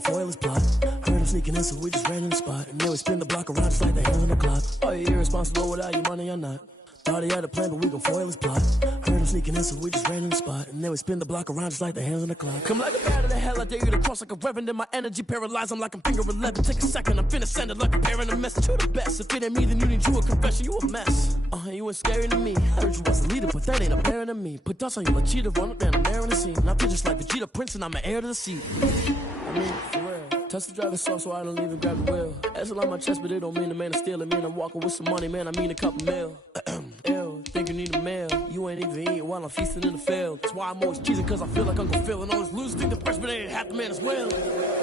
Foil his plot. Heard him sneaking in, so we just ran in the spot. And then we spin the block around just like the hands on the clock. Are you irresponsible without your money or not? Thought he had a plan, but we gon' foil his plot. Heard him sneaking in, so we just ran in the spot. And then we spin the block around just like the hands on the clock. Come like a bat of the hell, I dare you to cross like a reverend. In my energy paralyzed, I'm like I'm finger 11. Take a second, I'm finna send it like a parent a message to the best. If it ain't me, then you need you a confession, you a mess. You ain't scary to me. Heard you was a leader, but that ain't apparent to me. Put dust on you like cheetah, run up down, I'm there in the scene. And I feel just like Vegeta Prince, and I'm an heir to the seat. I mean, for real. Touch the driver's soft, so I don't even grab the wheel. That's on my chest, but it don't mean the man is stealing. Mean I'm walking with some money, man, I mean a couple mil. Ew, think you need a meal. You ain't even eating while I'm feasting in the field. That's why I'm always cheesing, cause I feel like Uncle Phil. And all this loose think the freshman ain't half the man as well.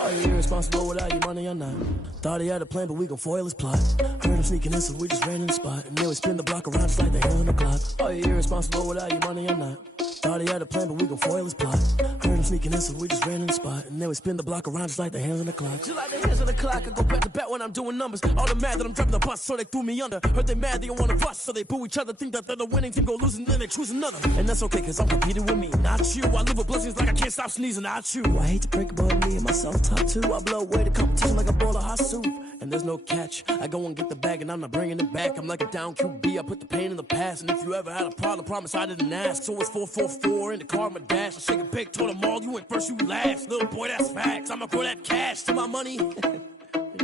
Are you irresponsible without your money or not? Thought he had a plan, but we gon' foil his plot. Heard him sneaking in, so we just ran in the spot. And then we spin the block around just like the hands on the clock. Are you irresponsible without your money or not? Thought he had a plan, but we gon' foil his plot. Heard him sneaking in, so we just ran in the spot. And then we spin the block around just like the hands on the clock. Just like the hands on the clock, I go back to back when I'm doing numbers. All the mad that I'm driving the bus, so they threw me under. Heard they mad, they don't wanna bust, so they boo each other. Think that they're the winning team, go losing, then they choose another. And that's okay, cause I'm competing with me, not you. I live with blessings like I can't stop sneezing, not you. I hate to break about me and my self-talk too. I blow away the competition like a bowl of hot soup. And there's no catch, I go and get the bag and I'm not bringing it back. I'm like a down QB, I put the pain in the past. And if you ever had a problem, promise I didn't ask. So it's 444 in the car, my dash. I shake a big, told them all, you went first, you last. Little boy, that's facts, I'ma grow that cash to my money. You know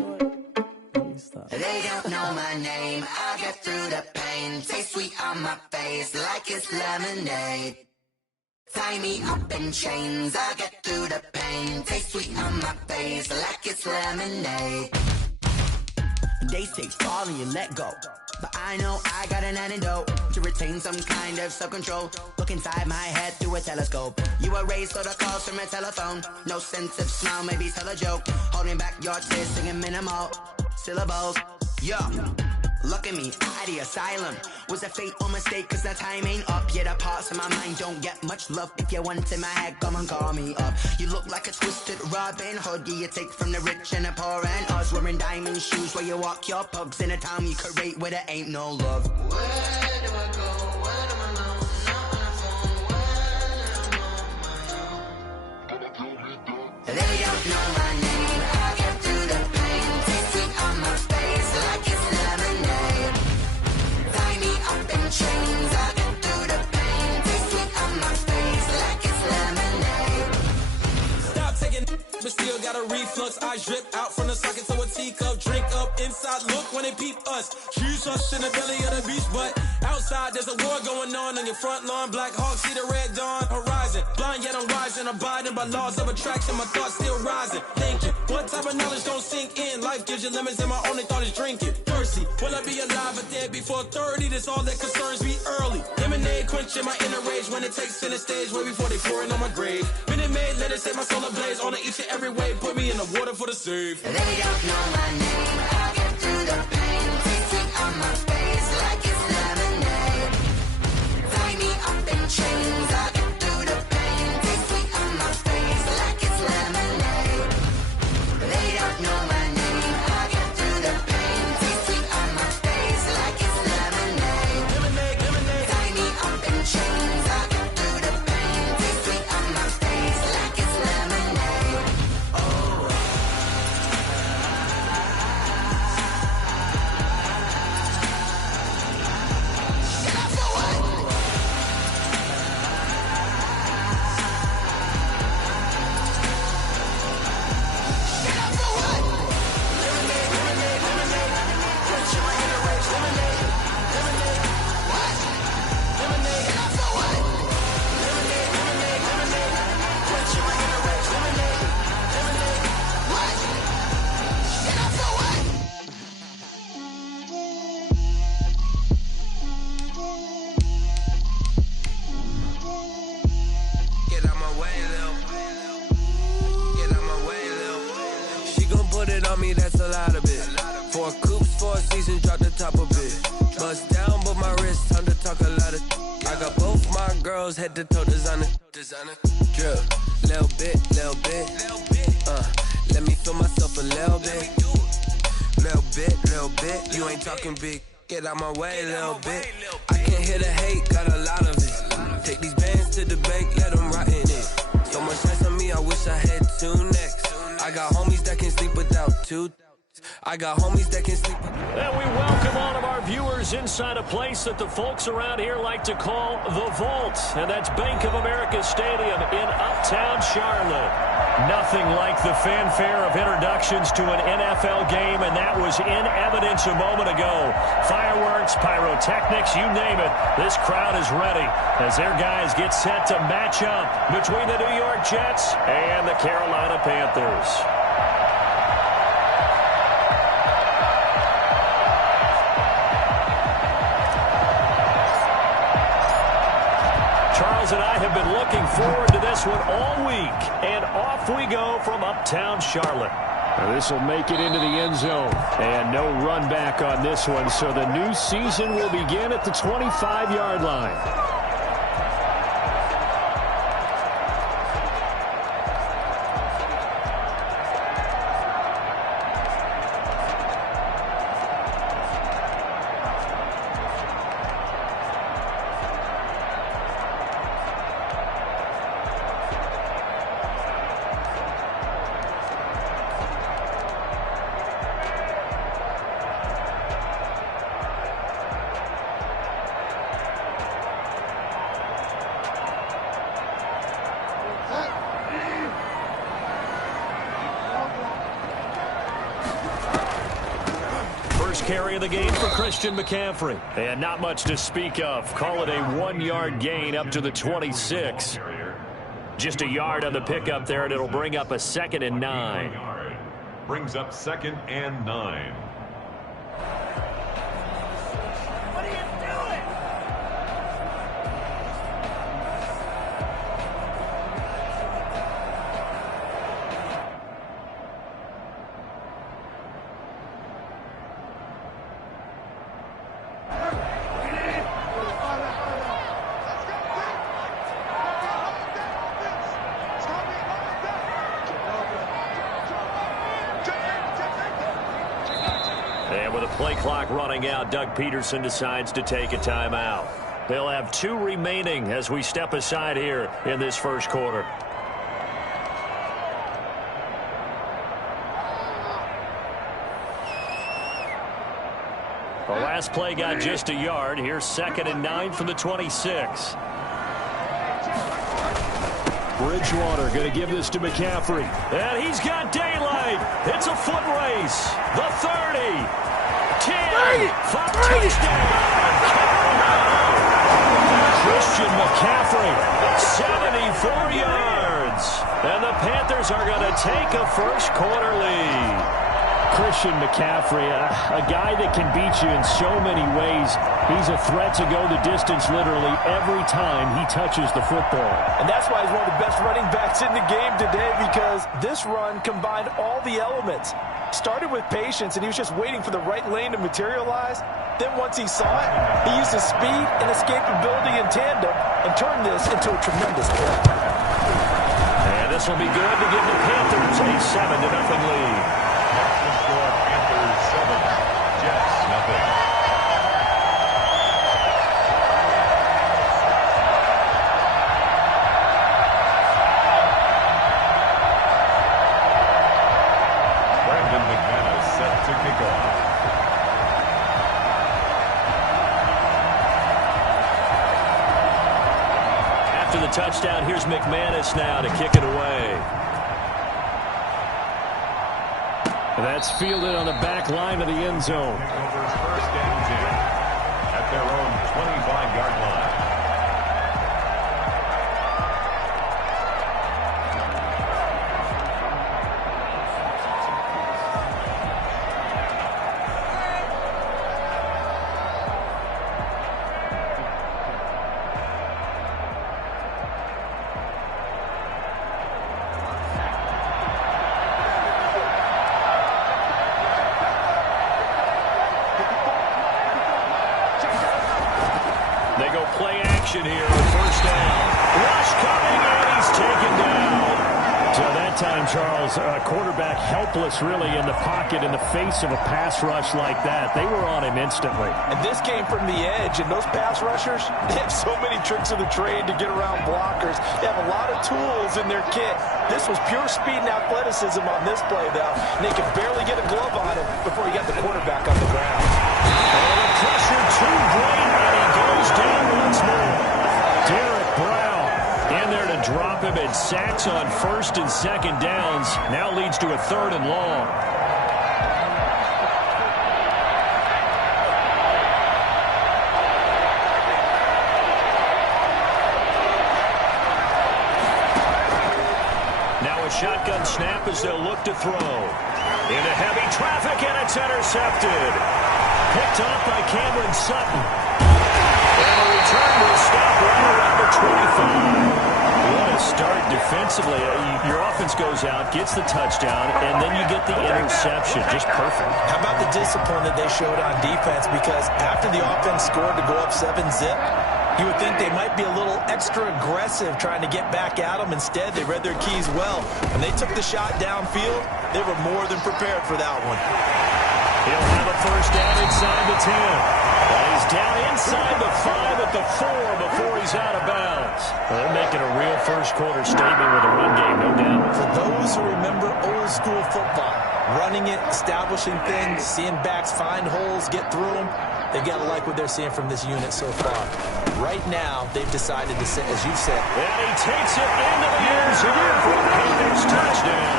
what? Stop. They don't know my name, I get through the pain. Taste sweet on my face like it's lemonade. Tie me up in chains, I get through the pain. Taste sweet on my face like it's lemonade. They say fall and you let go, but I know I got an antidote to retain some kind of self-control. Look inside my head through a telescope. You erase all the calls from a telephone. No sense of smile, maybe tell a joke. Holding back your tears, singing minimal syllables. Yo, look at me, out of the asylum. Was a fate or mistake, cause the time ain't up. Yet the parts of my mind don't get much love. If you want in my head, come and call me up. You look like a twisted Robin Hood. You take from the rich and the poor and us. Wearing diamond shoes where you walk your pugs. In a town you create where there ain't no love. Where do I go? Where do I know? Not on my own. They don't know my name. I get through the pain. Taste sweet on my face like it's lemonade. Tie me up in chains. I get through the pain. Taste sweet on my face like it's lemonade. Stop taking, but still got a reflux. Eyes drip out from the socket to a teacup. Drink up inside, look when they peep us. Choose us in the belly of the beast, but outside there's a war going on your front lawn. Black Hawk, see the red dawn horizon. Blind yet I'm rising, abiding by laws of attraction. My thoughts still rising, thinking what type of knowledge don't sink in. Life gives you lemons and my only thought is drinking. Thirsty, will I be alive or dead before 30? That's all that concerns me early. Lemonade quenching my inner rage when it takes center stage way before they pour it on my grave. Minute Maid, let it set my soul ablaze on each and every way. Put me in the water for the save. They don't know my name. I get through the pain. Taste sweet on my face like it's lemonade. Tie me up in chains. I get through the pain. Taste sweet on my face like it's lemonade. They don't know my name. I get through the pain. Taste sweet on my face like it's lemonade. Lemonade, lemonade. Tie me up in chains. I get through the pain. Taste sweet on my face like it's lemonade. Oh. Get out my way, Lil. Get out my way, Lil. She gon' put it on me, that's a lot of it. 4 coops, 4 seasons, drop the top a bit. Bust down, but my wrist, time to talk a lot of. I got both my girls head to toe designer. Drip, little bit, little bit. Let me feel myself a little bit. Little bit. You ain't talking big. Get out my way, little bit. I can't hear the hate, got a lot of it. Take these bands to the bank, let them rot in it. So much stress on me, I wish I had 2 necks. I I got homies that can sleep without two. I got homies that can sleep. And we welcome all of our viewers inside a place that the folks around here like to call the Vault. And that's Bank of America Stadium in Uptown Charlotte. Nothing like the fanfare of introductions to an NFL game, and that was in evidence a moment ago. Fireworks, pyrotechnics, you name it. This crowd is ready as their guys get set to match up between the New York Jets and the Carolina Panthers. Charles and I have been looking forward to this one all week, and off we go from Uptown Charlotte. Now this will make it into the end zone, and no run back on this one, so the new season will begin at the 25-yard line. Carry of the game for Christian McCaffrey. And not much to speak of. Call it a 1-yard gain up to the 26. Just a yard on the pickup there, and it'll bring up a 2nd and 9. Brings up 2nd and 9. And with a play clock running out, Doug Peterson decides to take a timeout. They'll have 2 remaining as we step aside here in this first quarter. The last play got just a yard. Here's 2nd and 9 from the 26. Bridgewater going to give this to McCaffrey. And he's got daylight. It's a foot race. The 30. 10. 5. Touchdown. Christian McCaffrey. 74 yards. And the Panthers are going to take a first quarter lead. Christian McCaffrey, a guy that can beat you in so many ways. He's a threat to go the distance literally every time he touches the football. And that's why he's one of the best running backs in the game today, because this run combined all the elements. Started with patience, and he was just waiting for the right lane to materialize. Then once he saw it, he used his speed and escapability in tandem and turned this into a tremendous play. And this will be good to give the Panthers a 7-0 lead. Panthers 7, Jets nothing. Brandon McManus set to kick off. After the touchdown, here's McManus now to kick it away. That's fielded on the back line of the end zone. Takeover's 1st and 10 at their own 25-yard line. Charles, quarterback helpless really in the pocket in the face of a pass rush like that. They were on him instantly. And this came from the edge, and those pass rushers, they have so many tricks of the trade to get around blockers. They have a lot of tools in their kit. This was pure speed and athleticism on this play, though. And they could barely get a glove on him before he got the quarterback on the ground. And the pressure too great, and he goes down once more. Derek Brown in there to drop him, and sacks on first and second downs. Now leads to a 3rd and long. Now a shotgun snap as they'll look to throw. Into heavy traffic, and it's intercepted. Picked off by Cameron Sutton. And a return will stop right around the 25. What a start defensively. Your offense goes out, gets the touchdown, and then you get the interception. Just perfect. How about the discipline that they showed on defense? Because after the offense scored to go up 7-zip, you would think they might be a little extra aggressive trying to get back at them. Instead, they read their keys well. When they took the shot downfield, they were more than prepared for that one. He'll have a first down inside the 10. And he's down inside the 5 at the 4 before he's out of bounds. Well, they're making a real first-quarter statement with a run game, no doubt. For those who remember old-school football, running it, establishing things, seeing backs find holes, get through them, they've got to like what they're seeing from this unit so far. Right now, they've decided to say, as you said. And he takes it into the end zone for a Panthers touchdown.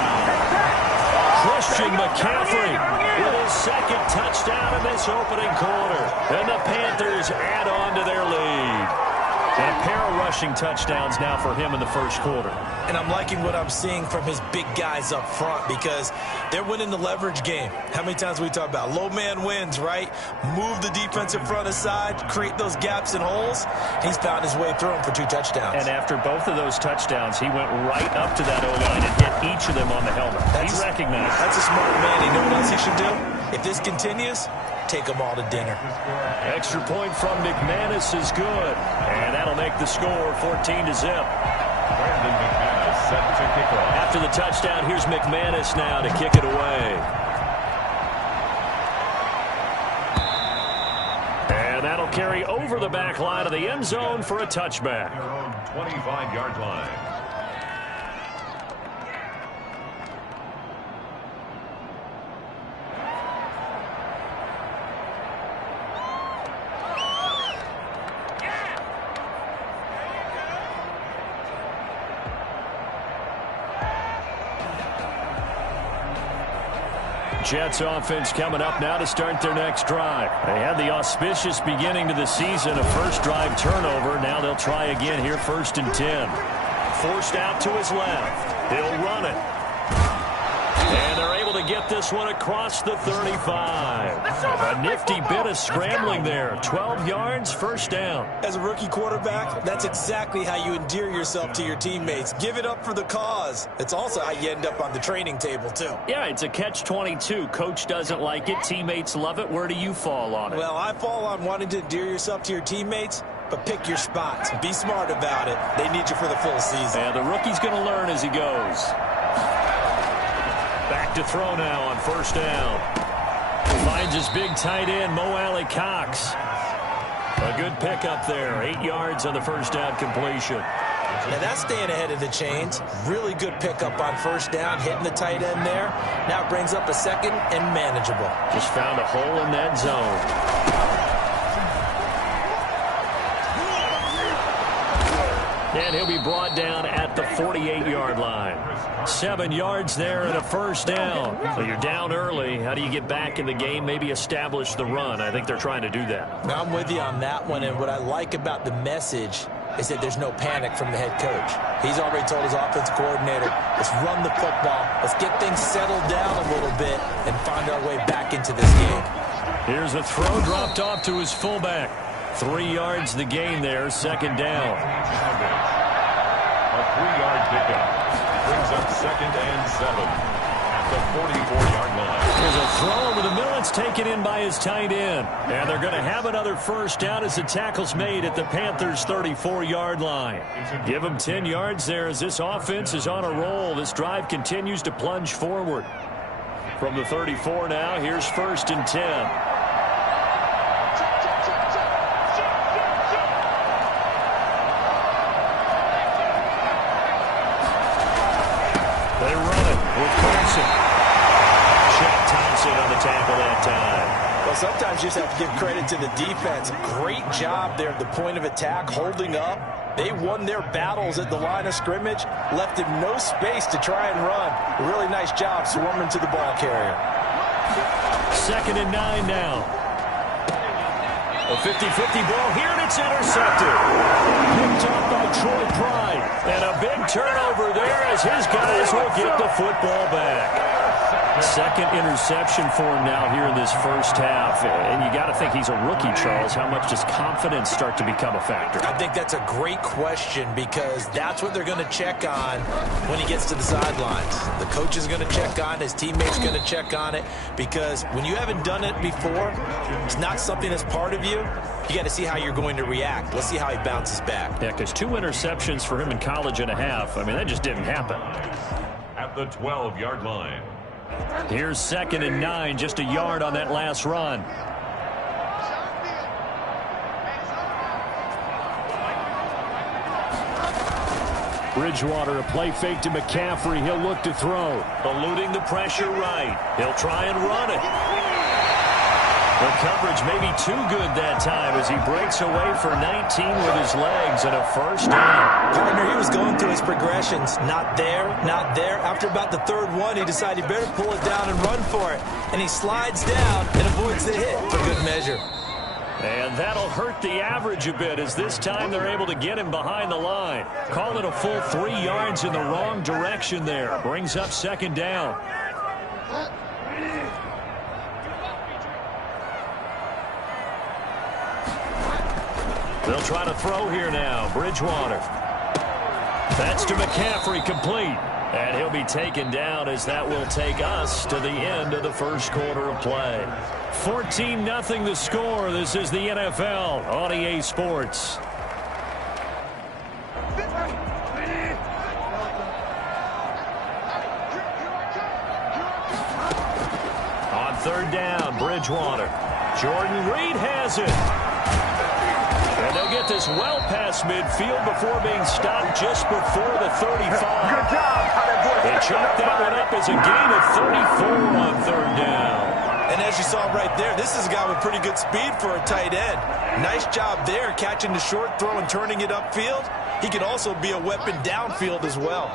Christian McCaffrey with his second touchdown in this opening quarter. And the Panthers add on to their lead. And a pair of rushing touchdowns now for him in the first quarter. And I'm liking what I'm seeing from his big guys up front because they're winning the leverage game. How many times we talk about low man wins, right? Move the defensive front aside, create those gaps and holes. He's found his way through them for 2 touchdowns. And after both of those touchdowns, he went right up to that O-line and hit each of them on the helmet. He recognized. That's a smart man. You know what else he should do? If this continues, take them all to dinner. Extra point from McManus is good. And that'll make the score 14-zip. Brandon McManus set to kick off. After the touchdown, here's McManus now to kick it away. And that'll carry over the back line of the end zone for a touchback. Their own 25-yard line. Jets offense coming up now to start their next drive. They had the auspicious beginning to the season, a first drive turnover. Now they'll try again here, 1st and 10. Forced out to his left. He'll run it. And they're able to get this one across the 35. A nifty bit of scrambling there. 12 yards, first down. As a rookie quarterback, that's exactly how you endear yourself to your teammates. Give it up for the cause. It's also how you end up on the training table, too. Yeah, it's a catch-22. Coach doesn't like it. Teammates love it. Where do you fall on it? Well, I fall on wanting to endear yourself to your teammates, but pick your spots. Be smart about it. They need you for the full season. Yeah, the rookie's going to learn as he goes. Back to throw now on first down. Finds his big tight end, Mo Alley Cox. A good pickup there. 8 yards on the first down completion. Now that's staying ahead of the chains. Really good pickup on first down, hitting the tight end there. Now it brings up a second and manageable. Just found a hole in that zone. And he'll be brought down at the 48-yard line. 7 yards there and a first down. So you're down early. How do you get back in the game? Maybe establish the run. I think they're trying to do that. Now I'm with you on that one. And what I like about the message is that there's no panic from the head coach. He's already told his offensive coordinator, let's run the football. Let's get things settled down a little bit and find our way back into this game. Here's a throw dropped off to his fullback. 3 yards the gain there, second down. A 3-yard pickup brings up 2nd and 7 at the 44-yard line. There's a throw over the middle. It's taken in by his tight end. And they're going to have another first down as the tackle's made at the Panthers' 34-yard line. Give them 10 yards there as this offense is on a roll. This drive continues to plunge forward. From the 34 now, here's 1st and 10. They run it with Carson. Shaq Thompson on the tackle that time. Well, sometimes you just have to give credit to the defense. Great job there at the point of attack, holding up. They won their battles at the line of scrimmage, left him no space to try and run. A really nice job swarming to the ball carrier. 2nd and 9 now. A 50-50 ball here, and it's intercepted. Picked off by Troy Pride. And a big turnover there as his guys will get the football back. 2nd interception for him now here in this first half. And you got to think he's a rookie, Charles. How much does confidence start to become a factor? I think that's a great question because that's what they're going to check on when he gets to the sidelines. The coach is going to check on it. His teammates going to check on it because when you haven't done it before, it's not something that's part of you. You got to see how you're going to react. Let's see how he bounces back. Yeah, because 2 interceptions for him in college and a half. I mean, that just didn't happen. At the 12-yard line. Here's 2nd and 9, just a yard on that last run. Bridgewater, a play fake to McCaffrey. He'll look to throw. Eluding the pressure right. He'll try and run it. The coverage may be too good that time as he breaks away for 19 with his legs and a first down. Partner, he was going through his progressions. Not there, not there. After about the 3rd one, he decided he better pull it down and run for it. And he slides down and avoids the hit for good measure. And that'll hurt the average a bit as this time they're able to get him behind the line. Call it a full 3 yards in the wrong direction there. Brings up 2nd down. They'll try to throw here now. Bridgewater. That's to McCaffrey, complete. And he'll be taken down as that will take us to the end of the first quarter of play. 14-0 the score. This is the NFL on EA Sports. On 3rd down, Bridgewater. Jordan Reed has it. And they'll get this well past midfield before being stopped just before the 35. Good job. They chalk that one up as a gain of 34 on 3rd down. And as you saw right there, this is a guy with pretty good speed for a tight end. Nice job there catching the short throw and turning it upfield. He can also be a weapon downfield as well.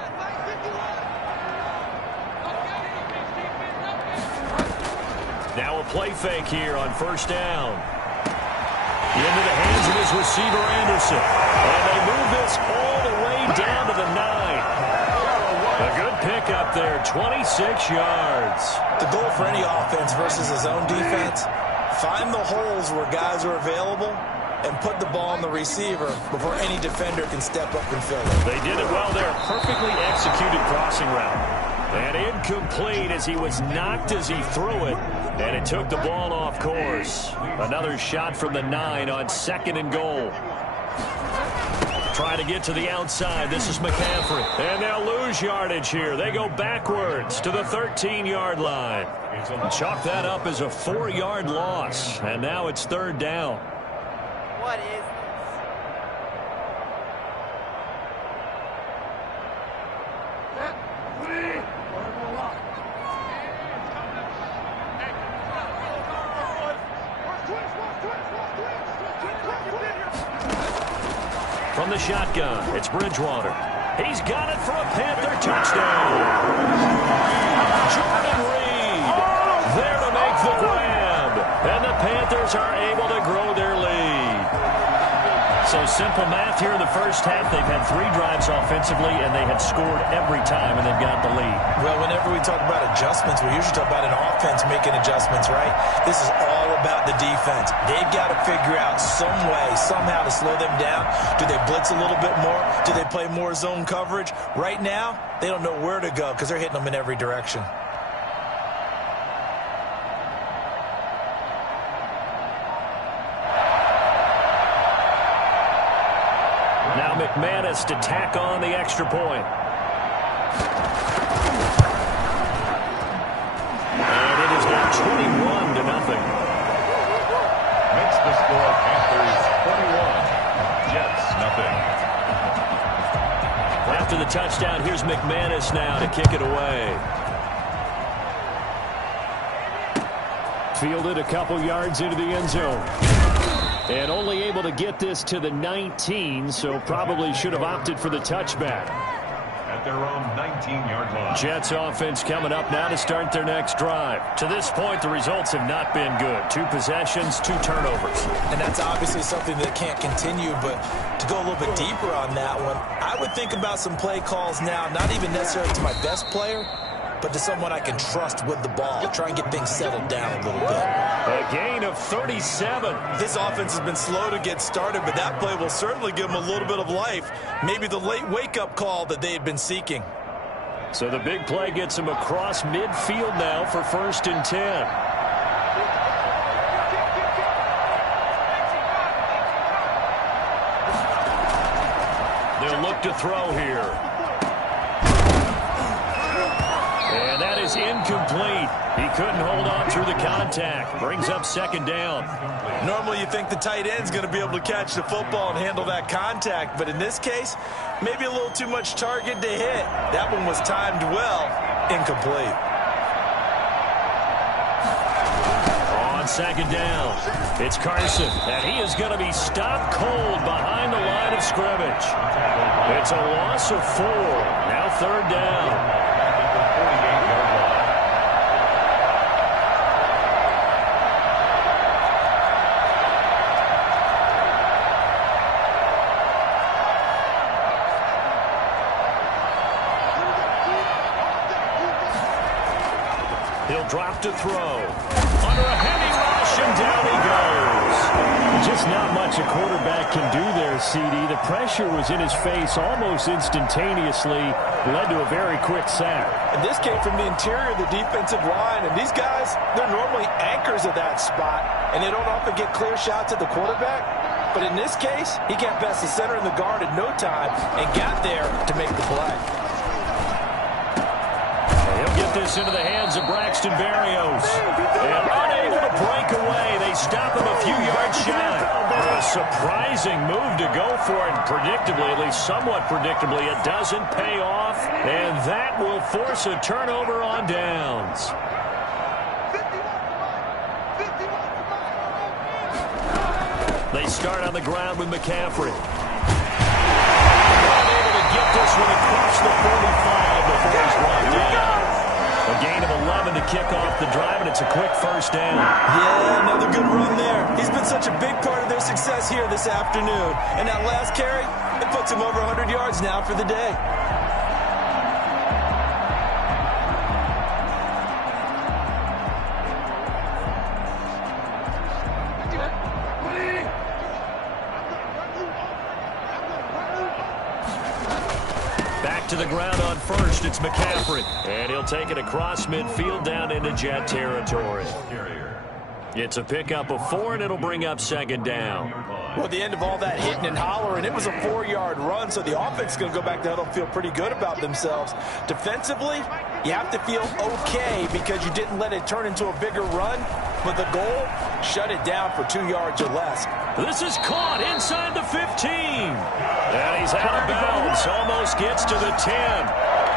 Now a play fake here on 1st down. Into the hands of his receiver, Anderson. And they move this all the way down to the 9. A good pickup there, 26 yards. The goal for any offense versus his own defense, find the holes where guys are available and put the ball on the receiver before any defender can step up and fill it. They did it well there. Perfectly executed crossing route. And incomplete as he was knocked as he threw it. And it took the ball off course. Another shot from the 9 on 2nd and goal. Trying to get to the outside. This is McCaffrey. And they'll lose yardage here. They go backwards to the 13-yard line. Chalk that up as a 4-yard loss. And now it's 3rd down. What is this? From the shotgun, it's Bridgewater. He's got it for a Panther touchdown. Jordan Reed there to make the grab. And the Panthers are able to grow their lead. So simple math here in the first half. They've had 3 drives offensively, and they have scored every time, and they've got the lead. Well, whenever we talk about adjustments, we usually talk about an offense making adjustments, right? This is all about the defense. They've got to figure out some way, somehow to slow them down. Do they blitz a little bit more? Do they play more zone coverage? Right now, they don't know where to go because they're hitting them in every direction. McManus to tack on the extra point. And it is now 21-0. Makes the score Panthers 41, Jets nothing. After the touchdown, here's McManus now to kick it away. Fielded a couple yards into the end zone. And only able to get this to the 19, so probably should have opted for the touchback. At their own 19-yard line. Jets offense coming up now to start their next drive. To this point, the results have not been good. 2 possessions, 2 turnovers. And that's obviously something that can't continue, but to go a little bit deeper on that one, I would think about some play calls now, not even necessarily to my best player, but to someone I can trust with the ball. Try and get things settled down a little bit. A gain of 37. This offense has been slow to get started, but that play will certainly give them a little bit of life. Maybe the late wake-up call that they had been seeking. So the big play gets them across midfield now for 1st and 10. They'll look to throw here. And that is incomplete. He couldn't hold on through the contact. Brings up 2nd down. Normally you think the tight end's going to be able to catch the football and handle that contact, but in this case, maybe a little too much target to hit. That one was timed well. Incomplete. On 2nd down, it's Carson, and he is going to be stopped cold behind the line of scrimmage. It's a loss of 4. Now 3rd down. He'll drop to throw. Under a heavy rush, and down he goes. Just not much a quarterback can do there, CD. The pressure was in his face almost instantaneously. Led to a very quick sack. And this came from the interior of the defensive line. And these guys, they're normally anchors of that spot. And they don't often get clear shots at the quarterback. But in this case, he got past the center and the guard in no time and got there to make the play. He'll get this into the hands of Braxton Berrios. And unable to break away, they stop him a few yards shy. A surprising move to go for it. Predictably, at least somewhat predictably, it doesn't pay off. And that will force a turnover on downs. They start on the ground with McCaffrey. Unable to get this one across the 45 before he's brought down. A gain of 11 to kick off the drive, and it's a quick 1st down. Yeah, another good run there. He's been such a big part of their success here this afternoon. And that last carry, it puts him over 100 yards now for the day. To the ground on 1st, it's McCaffrey. And he'll take it across midfield down into Jet territory. It's a pickup of 4, and it'll bring up 2nd down. Well, at the end of all that hitting and hollering, it was a 4-yard run, so the offense is going to go back to huddle and feel pretty good about themselves. Defensively, you have to feel okay because you didn't let it turn into a bigger run, but the goal, shut it down for 2 yards or less. This is caught inside the 15. And he's out of bounds, almost gets to the 10.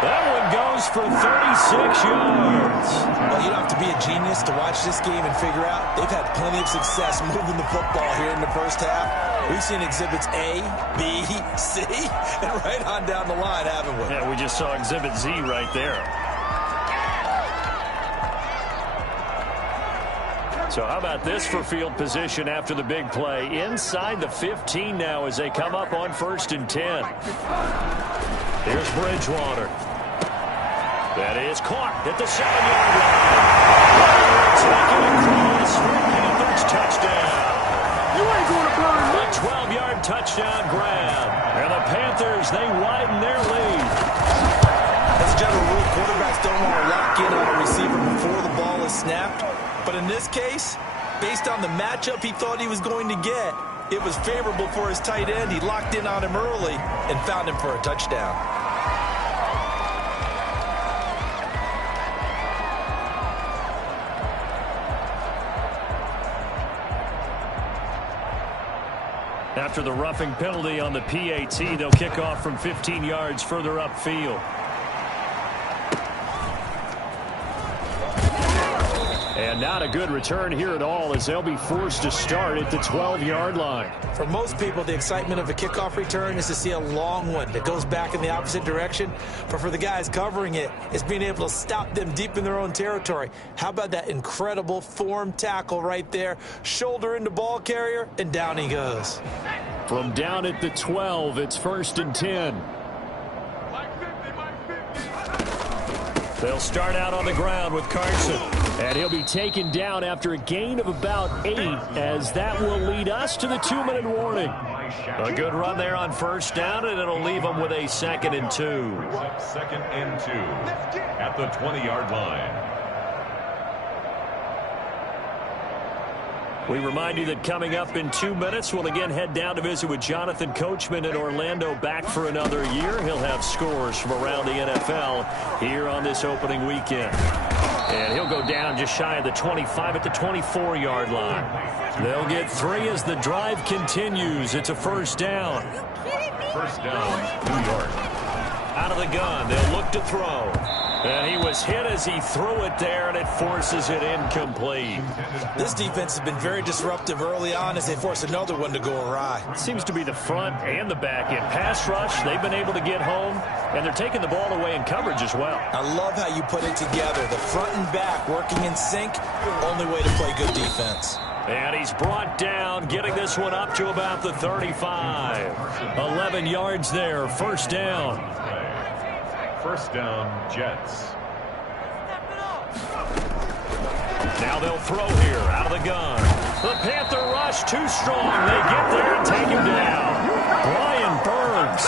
That one goes for 36 yards. Well, you don't have to be a genius to watch this game and figure out they've had plenty of success moving the football here in the first half. We've seen exhibits A, B, C, and right on down the line, haven't we? Yeah, we just saw exhibit Z right there. So how about this for field position after the big play? Inside the 15 now as they come up on 1st and 10. Here's Bridgewater. That is caught at the 7-yard line. Taken across for Panthers touchdown. You ain't going to burn me. A 12-yard touchdown grab. And the Panthers, they widen their lead. As a general rule, quarterbacks don't want to lock in on a receiver before the ball is snapped. But in this case, based on the matchup he thought he was going to get, It was favorable for his tight end. He locked in on him early and found him for a touchdown. After the roughing penalty on the PAT, they'll kick off from 15 yards further upfield. And not a good return here at all, as they'll be forced to start at the 12-yard line. For most people, the excitement of a kickoff return is to see a long one that goes back in the opposite direction. But for the guys covering it, it's being able to stop them deep in their own territory. How about that incredible form tackle right there? Shoulder into ball carrier, and down he goes. From down at the 12, it's 1st and 10. They'll start out on the ground with Carson. And he'll be taken down after a gain of about 8, as that will lead us to the 2-minute warning. A good run there on 1st down, and it'll leave them with a 2nd and 2. 2nd and 2 at the 20-yard line. We remind you that coming up in 2 minutes, we'll again head down to visit with Jonathan Coachman in Orlando, back for another year. He'll have scores from around the NFL here on this opening weekend. And he'll go down just shy of the 25 at the 24-yard line. They'll get 3 as the drive continues. It's a 1st down. 1st down, New York. Out of the gun, they'll look to throw. And he was hit as he threw it there, and it forces it incomplete. This defense has been very disruptive early on as they force another one to go awry. It seems to be the front and the back end. Pass rush, they've been able to get home, and they're taking the ball away in coverage as well. I love how you put it together. The front and back working in sync, only way to play good defense. And he's brought down, getting this one up to about the 35. 11 yards there, 1st down. 1st down, Jets. Now they'll throw here, out of the gun. The Panther rush too strong. They get there and take him down. Brian Burns.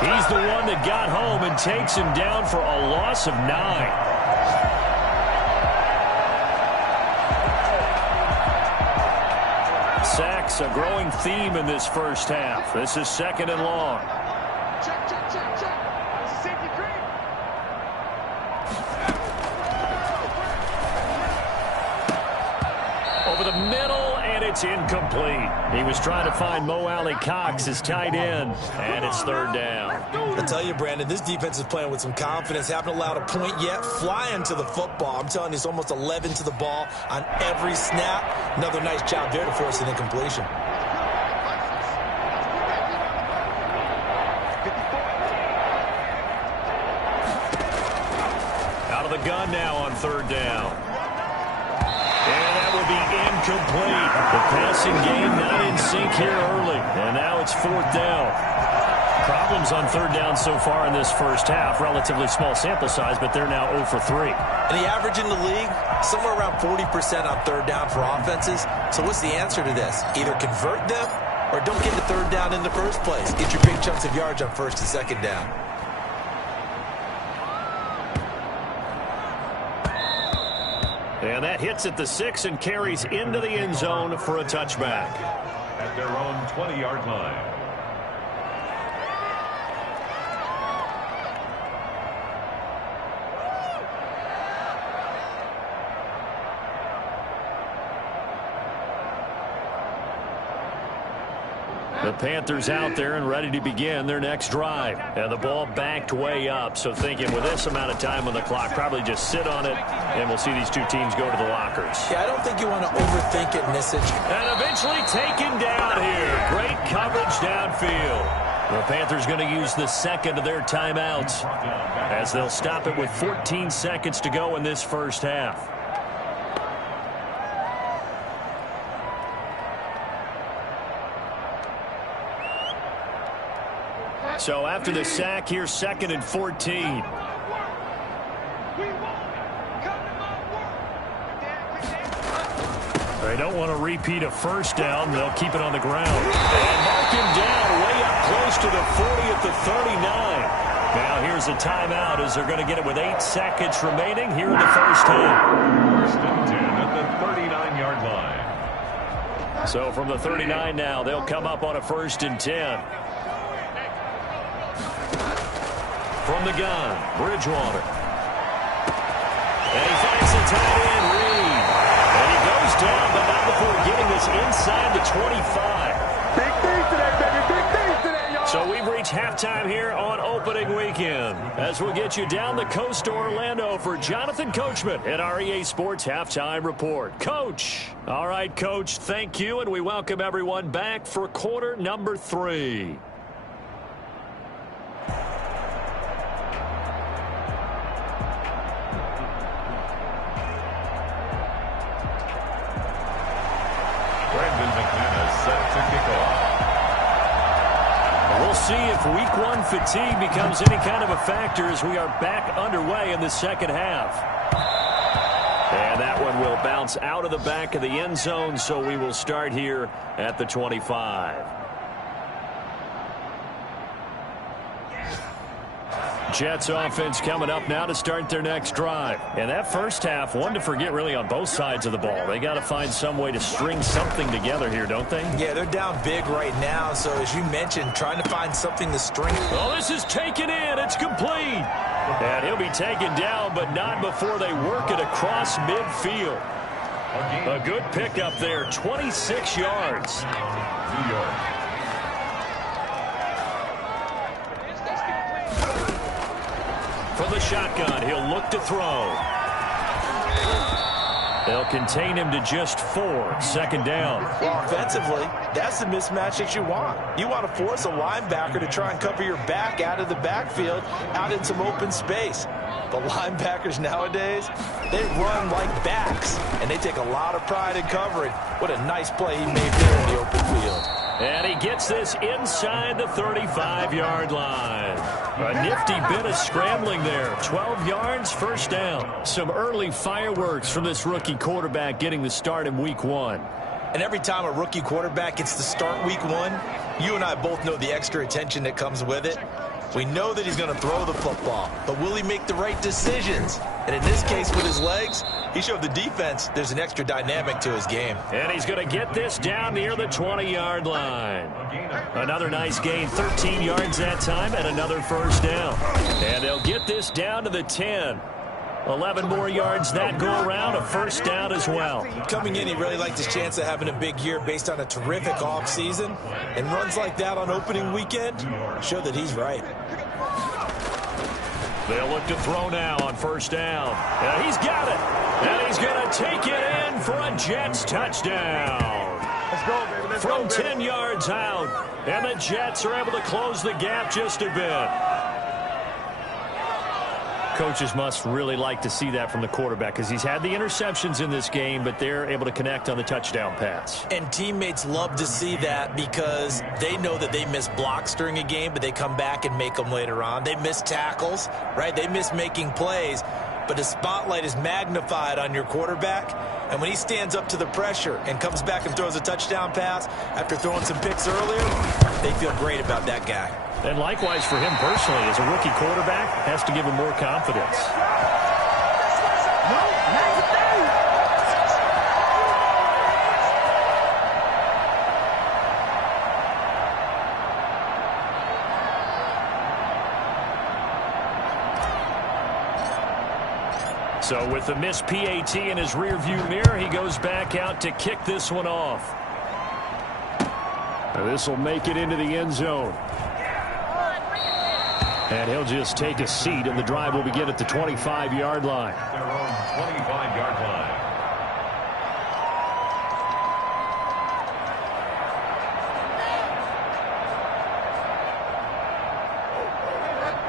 He's the one that got home and takes him down for a loss of 9. Sacks, a growing theme in this 1st half. This is 2nd and long. Over the middle, and it's incomplete. He was trying to find Mo Alley Cox, his tight end, and it's 3rd down. I tell you, Brandon, this defense is playing with some confidence. Haven't allowed a point yet. Flying to the football. I'm telling you, it's almost 11 to the ball on every snap. Another nice job there to force an incompletion. Out of the gun now on 3rd down. And that will be incomplete. The passing game not in sync here early. And now it's 4th down. Problems on 3rd down so far in this 1st half. Relatively small sample size, but they're now 0 for 3. And the average in the league, somewhere around 40% on 3rd down for offenses. So what's the answer to this? Either convert them or don't get to 3rd down in the first place. Get your big chunks of yards on 1st and 2nd down. And that hits at the 6 and carries into the end zone for a touchback. At their own 20-yard line. The Panthers out there and ready to begin their next drive. And the ball backed way up, so thinking with this amount of time on the clock, probably just sit on it, and we'll see these two teams go to the lockers. Yeah, I don't think you want to overthink it in this situation. And eventually taken down here. Great coverage downfield. The Panthers going to use the 2nd of their timeouts as they'll stop it with 14 seconds to go in this 1st half. So after the sack, here's 2nd and 14. They don't want to repeat a 1st down. They'll keep it on the ground. And mark him down way up close to the 40 at the 39. Now here's a timeout as they're going to get it with 8 seconds remaining here in the 1st half. 1st and 10 at the 39-yard line. So from the 39 now, they'll come up on a 1st and 10. From the gun, Bridgewater. And he finds the tight end, Reed. And he goes down, but not before getting this inside the 25. Big things today, baby. Big things today, y'all. So we've reached halftime here on opening weekend. As we'll get you down the coast to Orlando for Jonathan Coachman at our EA Sports Halftime Report. Coach. All right, Coach, thank you, and we welcome everyone back for quarter number 3. We'll see if week 1 fatigue becomes any kind of a factor as we are back underway in the second half. And that one will bounce out of the back of the end zone, so we will start here at the 25. Jets offense coming up now to start their next drive. And that first half, one to forget really on both sides of the ball. They got to find some way to string something together here, don't they? Yeah, they're down big right now. So as you mentioned, trying to find something to string. Oh, this is taken in. It's complete. And he'll be taken down, but not before they work it across midfield. A good pickup there, 26 yards. New York. From the shotgun, he'll look to throw. They'll contain him to just 4. Second down. Well, offensively, that's the mismatch that you want. You want to force a linebacker to try and cover your back out of the backfield, out in some open space. But linebackers nowadays, they run like backs, and they take a lot of pride in covering. What a nice play he made there in the open field. And he gets this inside the 35-yard line. A nifty bit of scrambling there. 12 yards, first down. Some early fireworks from this rookie quarterback getting the start in week 1. And every time a rookie quarterback gets to start week 1, you and I both know the extra attention that comes with it. We know that he's going to throw the football, but will he make the right decisions? And in this case, with his legs, he showed the defense there's an extra dynamic to his game. And he's going to get this down near the 20-yard line. Another nice gain, 13 yards that time, and another first down. And they'll get this down to the 10. 11 more yards that go around, a first down as well. Coming in, he really liked his chance of having a big year based on a terrific offseason. And runs like that on opening weekend show that he's right. They'll look to throw now on first down. And he's got it. And he's going to take it in for a Jets touchdown. Let's go, baby. Let's From go, baby. 10 yards out. And the Jets are able to close the gap just a bit. Coaches must really like to see that from the quarterback because he's had the interceptions in this game, but they're able to connect on the touchdown pass. And teammates love to see that because they know that they miss blocks during a game, but they come back and make them later on. They miss tackles, right? They miss making plays, but the spotlight is magnified on your quarterback. And when he stands up to the pressure and comes back and throws a touchdown pass after throwing some picks earlier, they feel great about that guy. And likewise for him personally, as a rookie quarterback, has to give him more confidence. So with the missed PAT in his rearview mirror, he goes back out to kick this one off. This will make it into the end zone. And he'll just take a seat, and the drive will begin at the 25-yard line. Their own 25-yard line.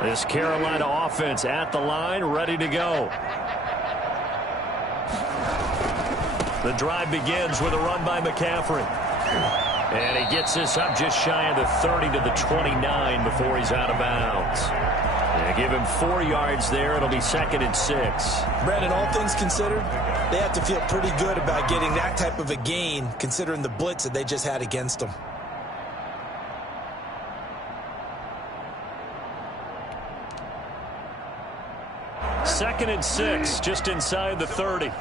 This Carolina offense at the line, ready to go. The drive begins with a run by McCaffrey. And he gets this up just shy of the 30 to the 29 before he's out of bounds. And give him 4 yards there. It'll be 2nd and 6. Brandon, all things considered, they have to feel pretty good about getting that type of a gain considering the blitz that they just had against them. Second and 6, just inside the 30.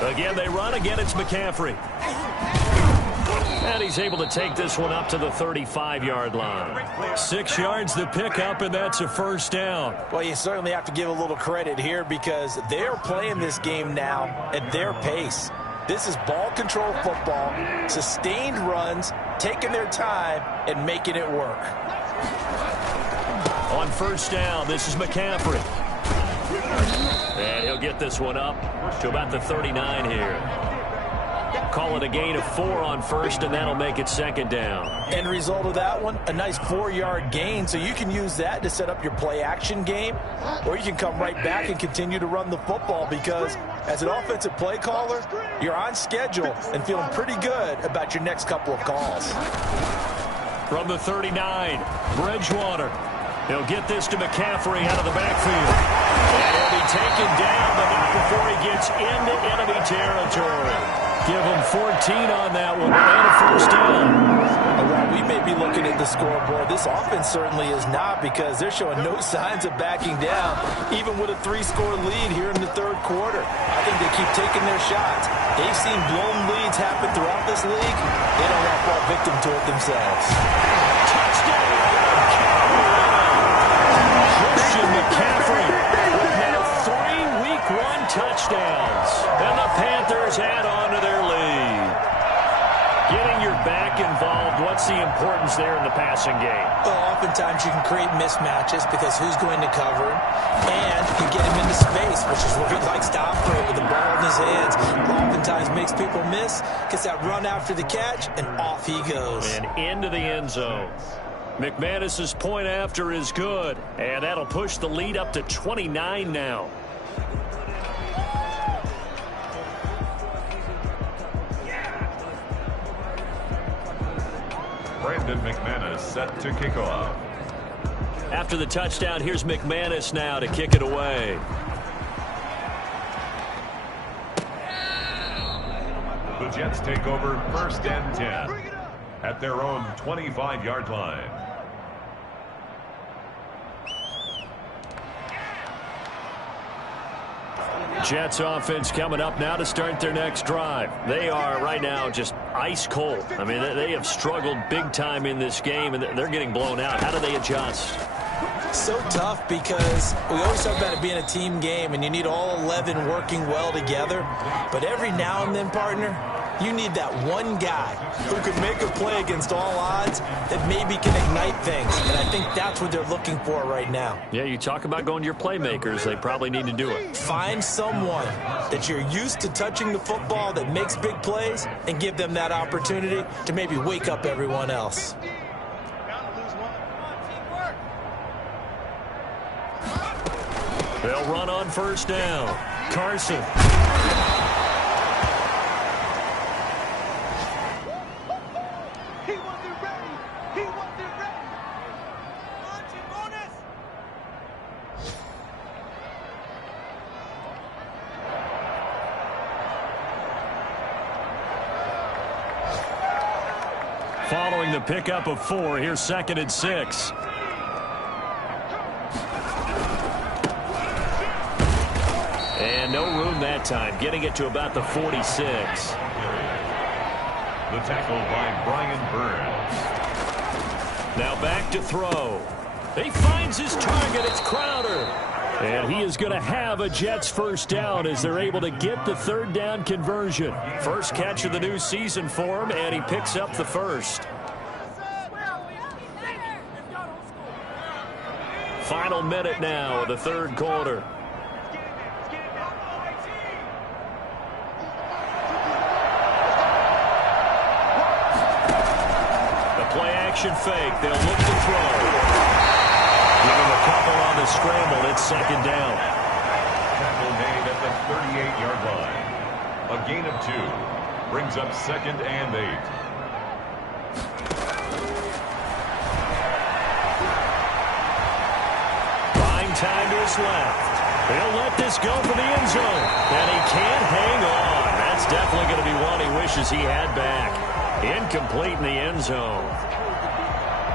Again, they run. Again, it's McCaffrey. And he's able to take this one up to the 35-yard line. 6 yards the pickup, and that's a first down. Well, you certainly have to give a little credit here because they're playing this game now at their pace. This is ball control football, sustained runs, taking their time, and making it work. On first down, this is McCaffrey. And he'll get this one up to about the 39 here. Call it a gain of 4 on first, and that'll make it second down. End result of that one, a nice 4-yard gain, so you can use that to set up your play-action game, or you can come right back and continue to run the football because as an offensive play caller, you're on schedule and feeling pretty good about your next couple of calls. From the 39, Bridgewater. He'll get this to McCaffrey out of the backfield. And he'll be taken down, but not before he gets into enemy territory. Give him 14 on that one, and a first down. While we may be looking at the scoreboard, this offense certainly is not because they're showing no signs of backing down, even with a 3-score lead here in the third quarter. I think they keep taking their shots. They've seen blown leads happen throughout this league. They don't want to fall victim to it themselves. Touchdown! Christian McCaffrey with now 3 Week 1 touchdowns. And the Panthers add on to their lead. Getting your back involved, what's the importance there in the passing game? Well, oftentimes you can create mismatches because who's going to cover him, and you get him into space, which is where he likes to operate with the ball in his hands. Oftentimes makes people miss, gets that run after the catch, and off he goes. And into the end zone. McManus's point after is good, and that'll push the lead up to 29 now. Brandon McManus set to kick off. After the touchdown, here's McManus now to kick it away. The Jets take over first and 10 at their own 25-yard line. Jets offense coming up now to start their next drive. They are right now just ice cold. I mean, they have struggled big time in this game, and they're getting blown out. How do they adjust? So tough because we always talk about it being a team game, and you need all 11 working well together. But every now and then, partner, you need that one guy who can make a play against all odds that maybe can ignite things. And I think that's what they're looking for right now. Yeah, you talk about going to your playmakers. They probably need to do it. Find someone that you're used to touching the football that makes big plays and give them that opportunity to maybe wake up everyone else. They'll run on first down. Carson. Following the pickup of 4, here's 2nd and 6. And no room that time, getting it to about the 46. The tackle by Brian Burns. Now back to throw. He finds his target. It's Crowder. And he is going to have a Jets first down as they're able to get the 3rd down conversion. First catch of the new season for him, and he picks up the first. Final minute now of the 3rd quarter. The play-action fake. They'll look to throw. Give him a couple on the scramble. It's 2nd down. Tackle made at the 38-yard line. A gain of 2 brings up 2nd and 8. Buying time to his left. He'll let this go for the end zone. And he can't hang on. That's definitely going to be one he wishes he had back. Incomplete in the end zone.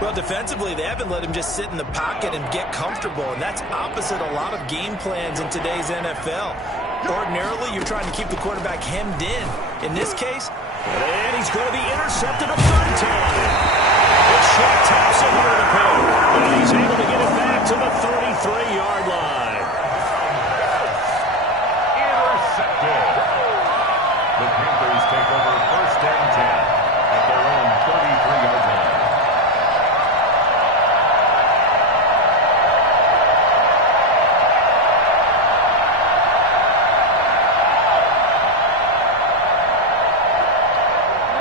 Well, defensively, they haven't let him just sit in the pocket and get comfortable, and that's opposite a lot of game plans in today's NFL. Ordinarily, you're trying to keep the quarterback hemmed in. In this case, and he's going to be intercepted a third time. It's short taps in here to pick. And he's able to get it back to the 33-yard line. Intercepted. The Panthers take over first and 10 at their own 33-yard line.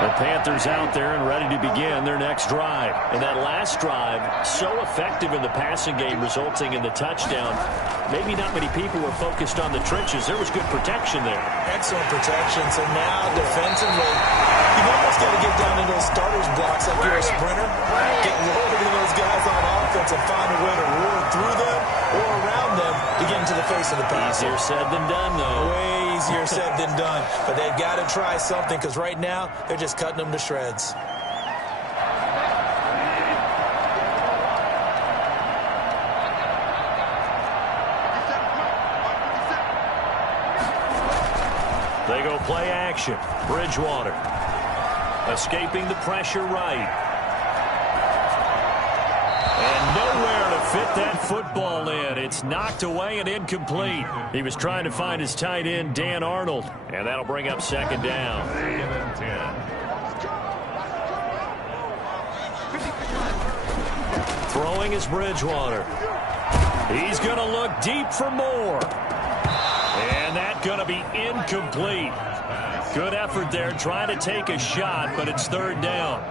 The Panthers out there and ready to begin their next drive. And that last drive, so effective in the passing game, resulting in the touchdown. Maybe not many people were focused on the trenches. There was good protection there. Excellent protection. So now defensively, you've almost got to get down into those starters blocks like you're a sprinter. Get lower than those guys on offense and find a way to roar through them or around them to get into the face of the pass. Easier said than done, though. Way easier said than done. But they've got to try something because right now they're just cutting them to shreds. They go play action. Bridgewater escaping the pressure right. And nowhere to fit that football in. It's knocked away and incomplete. He was trying to find his tight end, Dan Arnold. And that'll bring up second down. And 10. Throwing is Bridgewater. He's going to look deep for more. And that's going to be incomplete. Good effort there, trying to take a shot, but it's third down.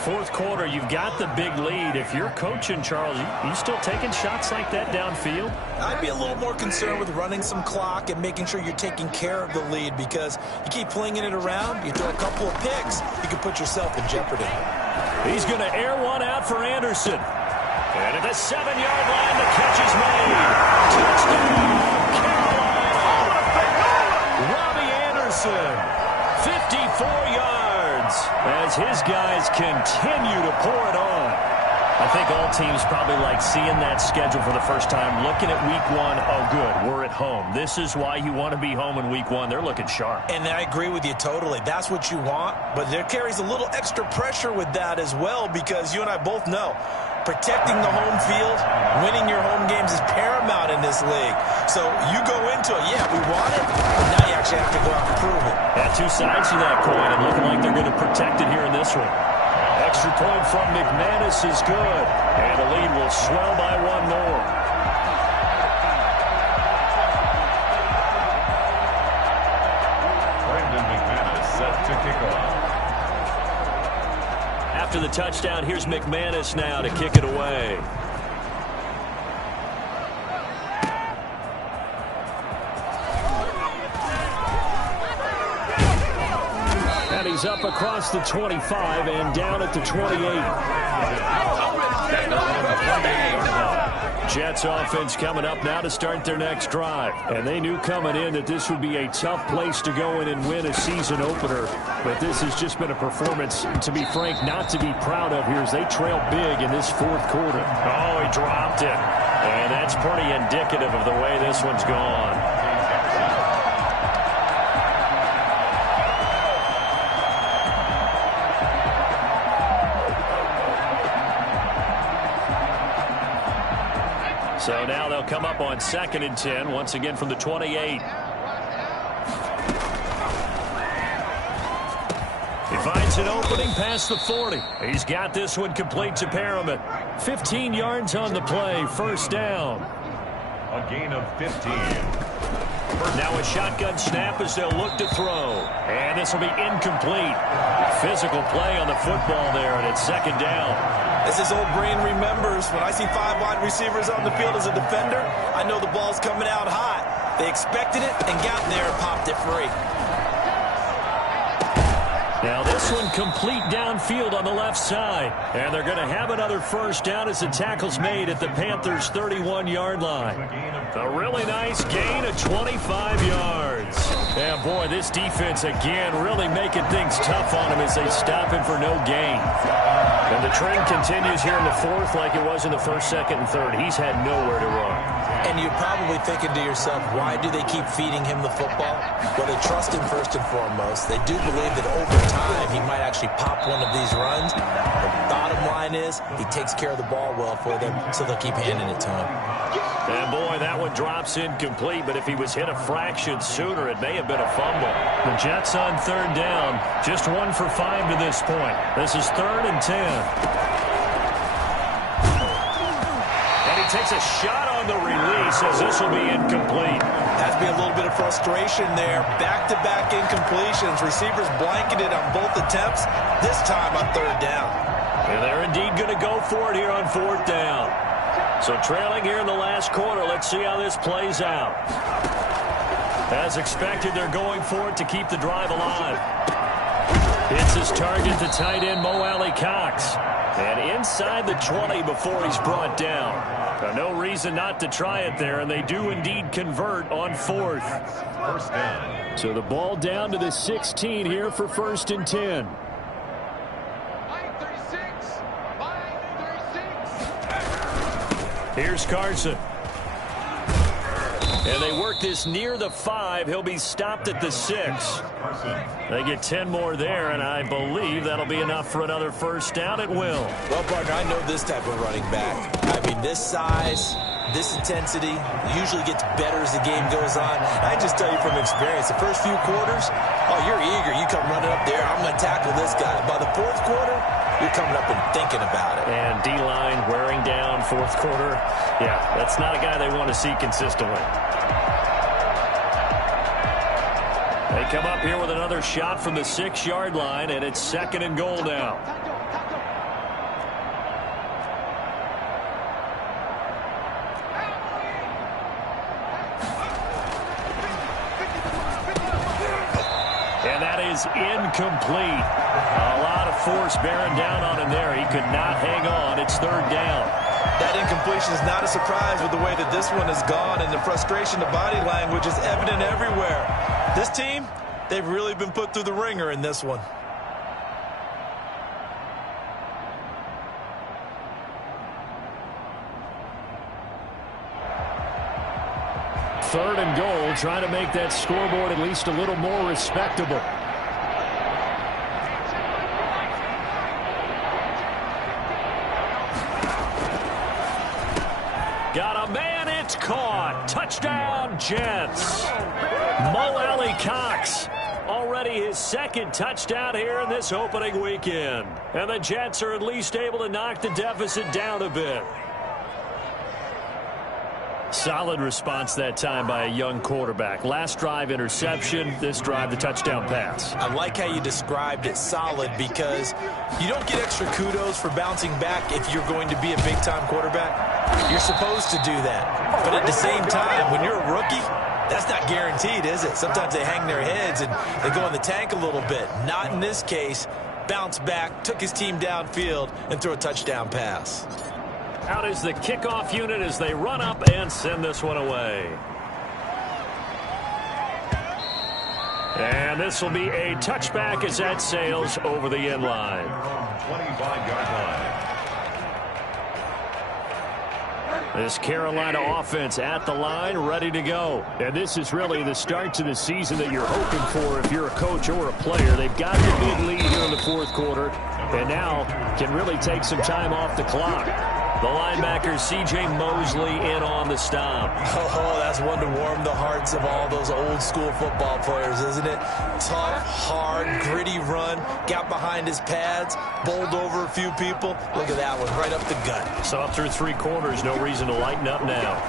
Fourth quarter, you've got the big lead. If you're coaching, Charles, you still taking shots like that downfield? I'd be a little more concerned with running some clock and making sure you're taking care of the lead because you keep flinging it around, you throw a couple of picks, you can put yourself in jeopardy. He's going to air one out for Anderson. And at the 7-yard line, the catch is made. Touchdown, Carolina! Robbie Anderson, 54 yards, as his guys continue to pour it on. I think all teams probably like seeing that schedule for the first time, looking at week one. Oh, good, we're at home. This is why you want to be home in week one. They're looking sharp. And I agree with you totally. That's what you want, but there carries a little extra pressure with that as well because you and I both know protecting the home field, winning your home games is paramount in this league. So you go into it, yeah, we want it, but now you actually have to go out and prove it. Yeah, two sides to that coin, and looking like they're going to protect it here in this one. Extra point from McManus is good, and the lead will swell by one more. Brandon McManus set to kick off. After the touchdown, here's McManus now to kick it away. And he's up across the 25 and down at the 28. Jets offense coming up now to start their next drive. And they knew coming in that this would be a tough place to go in and win a season opener. But this has just been a performance, to be frank, not to be proud of here as they trail big in this fourth quarter. Oh, he dropped it. And that's pretty indicative of the way this one's gone. So now they'll come up on 2nd and 10, once again from the 28. He finds an opening past the 40. He's got this one complete to Perriman. 15 yards on the play, first down. A gain of 15. Now a shotgun snap as they'll look to throw. And this will be incomplete. Physical play on the football there, and it's second down. As his old brain remembers, when I see 5 wide receivers on the field as a defender, I know the ball's coming out hot. They expected it and got there and popped it free. Now this one complete downfield on the left side. And they're going to have another first down as the tackle's made at the Panthers' 31-yard line. A really nice gain of 25 yards. And boy, this defense again really making things tough on him as they stop him for no gain. And the trend continues here in the fourth like it was in the first, second, and third. He's had nowhere to run. And you're probably thinking to yourself, why do they keep feeding him the football? Well, they trust him first and foremost. They do believe that over time he might actually pop one of these runs. The bottom line is he takes care of the ball well for them, so they'll keep handing it to him. And boy, that one drops incomplete, but if he was hit a fraction sooner, it may have been a fumble. The Jets on third down, just 1 for 5 to this point. This is 3rd and 10. And he takes a shot on the release as this will be incomplete. Has to be a little bit of frustration there. Back-to-back incompletions. Receivers blanketed on both attempts, this time on third down. And they're indeed going to go for it here on 4th down. So trailing here in the last quarter, let's see how this plays out. As expected, they're going for it to keep the drive alive. Hits his target, the tight end, Mo Alley Cox. And inside the 20 before he's brought down. No reason not to try it there, and they do indeed convert on 4th. First down. So the ball down to the 16 here for 1st and 10. Here's Carson. And they work this near the 5. He'll be stopped at the 6. They get 10 more there, and I believe that'll be enough for another first down. It will. Well, partner, I know this type of running back. I mean, this size, this intensity usually gets better as the game goes on. I just tell you from experience, the first few quarters, oh, you're eager. You come running up there, I'm going to tackle this guy. By the 4th quarter, you're coming up and thinking about it. And D-line wearing down 4th quarter. Yeah, that's not a guy they want to see consistently. They come up here with another shot from the 6-yard line, and it's 2nd and goal now. And that is incomplete. A lot of force bearing down on him there. He could not hang on. It's 3rd down. That incompletion is not a surprise with the way that this one has gone, and the frustration, the body language is evident everywhere. This team, they've really been put through the ringer in this one. Third and goal, trying to make that scoreboard at least a little more respectable. Got a man, it's caught. Touchdown, Jets. Mo Alley Cox. Already his 2nd touchdown here in this opening weekend. And the Jets are at least able to knock the deficit down a bit. Solid response that time by a young quarterback. Last drive, interception. This drive, the touchdown pass. I like how you described it, solid, because you don't get extra kudos for bouncing back if you're going to be a big-time quarterback. You're supposed to do that. But at the same time, when you're a rookie, that's not guaranteed, is it? Sometimes they hang their heads and they go in the tank a little bit. Not in this case. Bounce back, took his team downfield, and threw a touchdown pass. Out is the kickoff unit as they run up and send this one away. And this will be a touchback as that sails over the end line. 25-yard line. This Carolina offense at the line, ready to go. And this is really the start to the season that you're hoping for if you're a coach or a player. They've got the big lead here in the 4th quarter, and now can really take some time off the clock. The linebacker, C.J. Mosley, in on the stop. Oh, that's one to warm the hearts of all those old-school football players, isn't it? Tough, hard, gritty run. Got behind his pads, bowled over a few people. Look at that one, right up the gut. So up through 3 quarters, no reason to lighten up now.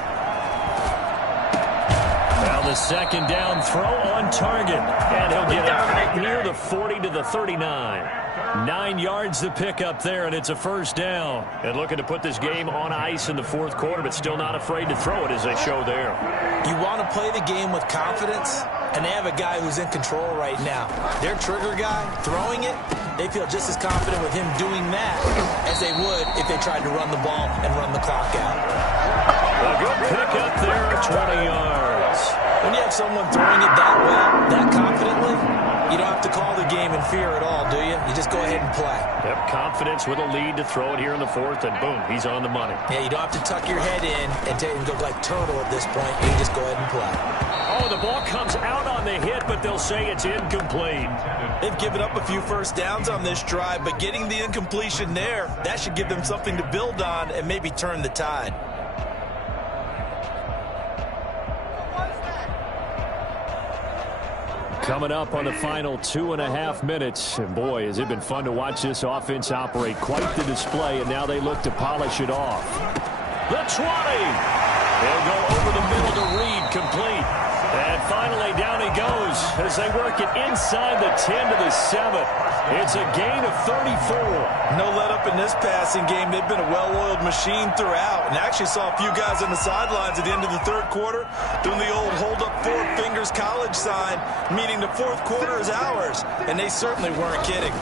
Now the 2nd down throw on target. And he'll get it near the 40 to the 39. 9 yards to pick up there, and it's a first down. And looking to put this game on ice in the 4th quarter, but still not afraid to throw it as they show there. You want to play the game with confidence, and they have a guy who's in control right now. Their trigger guy, throwing it, they feel just as confident with him doing that as they would if they tried to run the ball and run the clock out. A good pick up there at 20 yards. When you have someone throwing it that well, that confidently, you don't have to call the game in fear at all, do you? You just go ahead and play. Yep, confidence with a lead to throw it here in the fourth, and boom, he's on the money. Yeah, you don't have to tuck your head in and go like turtle at this point. You can just go ahead and play. Oh, the ball comes out on the hit, but they'll say it's incomplete. They've given up a few first downs on this drive, but getting the incompletion there, that should give them something to build on and maybe turn the tide. Coming up on the final 2.5 minutes. And boy, has it been fun to watch this offense operate. Quite the display, and now they look to polish it off. The 20. They'll go over the middle to Reed, complete. And finally, down he goes as they work it inside the 10 to the 7. It's a gain of 34. No let up in this passing game. They've been a well-oiled machine throughout. And I actually saw a few guys on the sidelines at the end of the third quarter doing the old hold up four fingers college sign, meaning the fourth quarter is ours. And they certainly weren't kidding.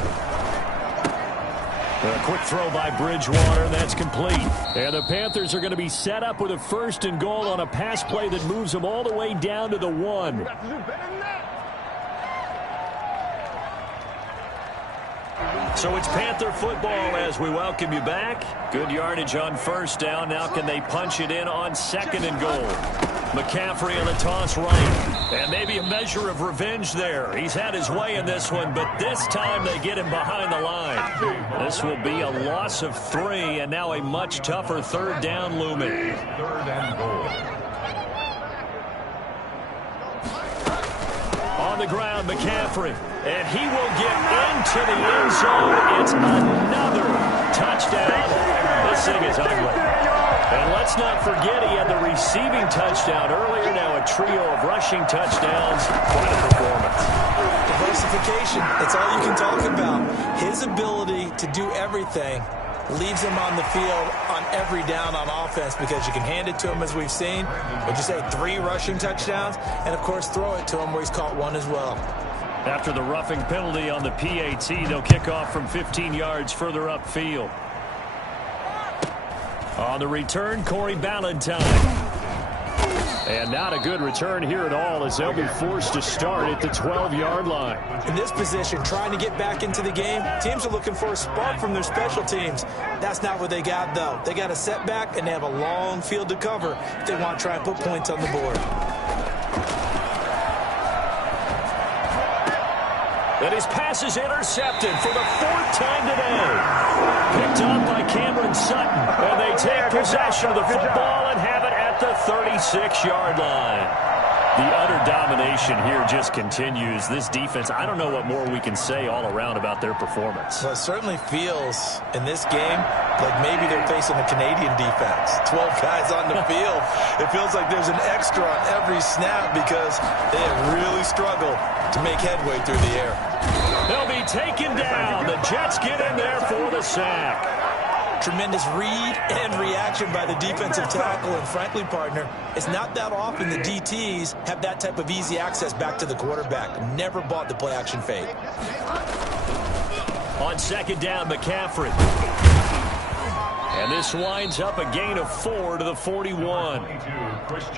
A quick throw by Bridgewater, that's complete. And the Panthers are going to be set up with a 1st and goal on a pass play that moves them all the way down to the 1. So it's Panther football as we welcome you back. Good yardage on 1st down. Now can they punch it in on 2nd and goal? McCaffrey on the toss right. And maybe a measure of revenge there. He's had his way in this one, but this time they get him behind the line. This will be a loss of 3, and now a much tougher 3rd down looming. 3rd and goal. On the ground, McCaffrey. And he will get into the end zone. It's another touchdown. This thing is ugly. And let's not forget he had the receiving touchdown earlier. Now a trio of rushing touchdowns. Quite a performance. Diversification. That's all you can talk about. His ability to do everything leaves him on the field on every down on offense because you can hand it to him as we've seen. Would you say 3 rushing touchdowns? And, of course, throw it to him where he's caught 1 as well. After the roughing penalty on the PAT, they'll kick off from 15 yards further upfield. On the return, Corey Ballantyne. And not a good return here at all as they'll be forced to start at the 12-yard line. In this position, trying to get back into the game, teams are looking for a spark from their special teams. That's not what they got, though. They got a setback, and they have a long field to cover if they want to try and put points on the board. And his pass is intercepted for the 4th time today. Picked up by Cameron Sutton. And they take possession of the football and have it at the 36-yard line. The utter domination here just continues. This defense, I don't know what more we can say all around about their performance. Well, it certainly feels in this game like maybe they're facing a Canadian defense. 12 guys on the field. It feels like there's an extra on every snap because they have really struggled to make headway through the air. They'll be taken down. The Jets get in there for the sack. Tremendous read and reaction by the defensive tackle, and frankly, partner, it's not that often the DTs have that type of easy access back to the quarterback. Never bought the play-action fake. On 2nd down, McCaffrey. And this winds up a gain of 4 to the 41.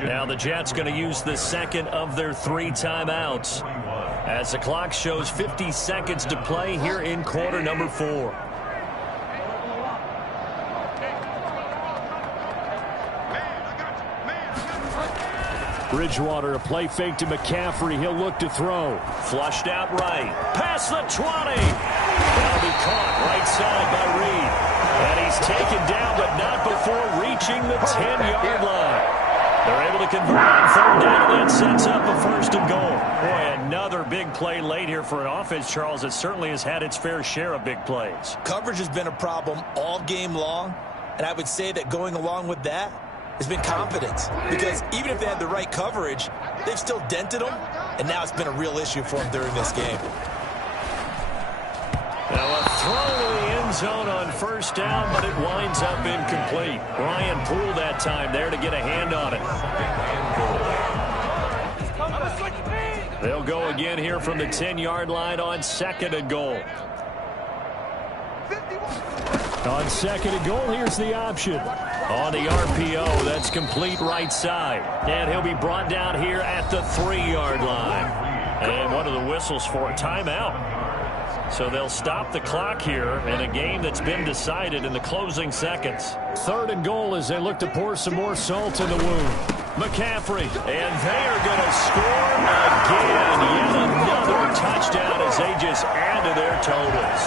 Now the Jets going to use the 2nd of their 3 timeouts as the clock shows 50 seconds to play here in quarter number 4. Bridgewater, a play fake to McCaffrey. He'll look to throw. Flushed out right. Past the 20. That'll be caught right side by Reed. And he's taken down, but not before reaching the 10-yard line. They're able to convert on 3rd down, and that sets up a 1st and goal. Boy, another big play late here for an offense, Charles, that certainly has had its fair share of big plays. Coverage has been a problem all game long, and I would say that going along with that has been confidence, because even if they had the right coverage, they've still dented them, and now it's been a real issue for them during this game. Now a throw to the end zone on 1st down, but it winds up incomplete. Ryan Poole that time there to get a hand on it. They'll go again here from the 10-yard line on 2nd and goal. On 2nd and goal, here's the option. On the RPO, that's complete right side. And he'll be brought down here at the 3-yard line. And what are the whistles for? A timeout. So they'll stop the clock here in a game that's been decided in the closing seconds. 3rd and goal as they look to pour some more salt in the wound. McCaffrey, and they are going to score again. Yet another touchdown as they just add to their totals.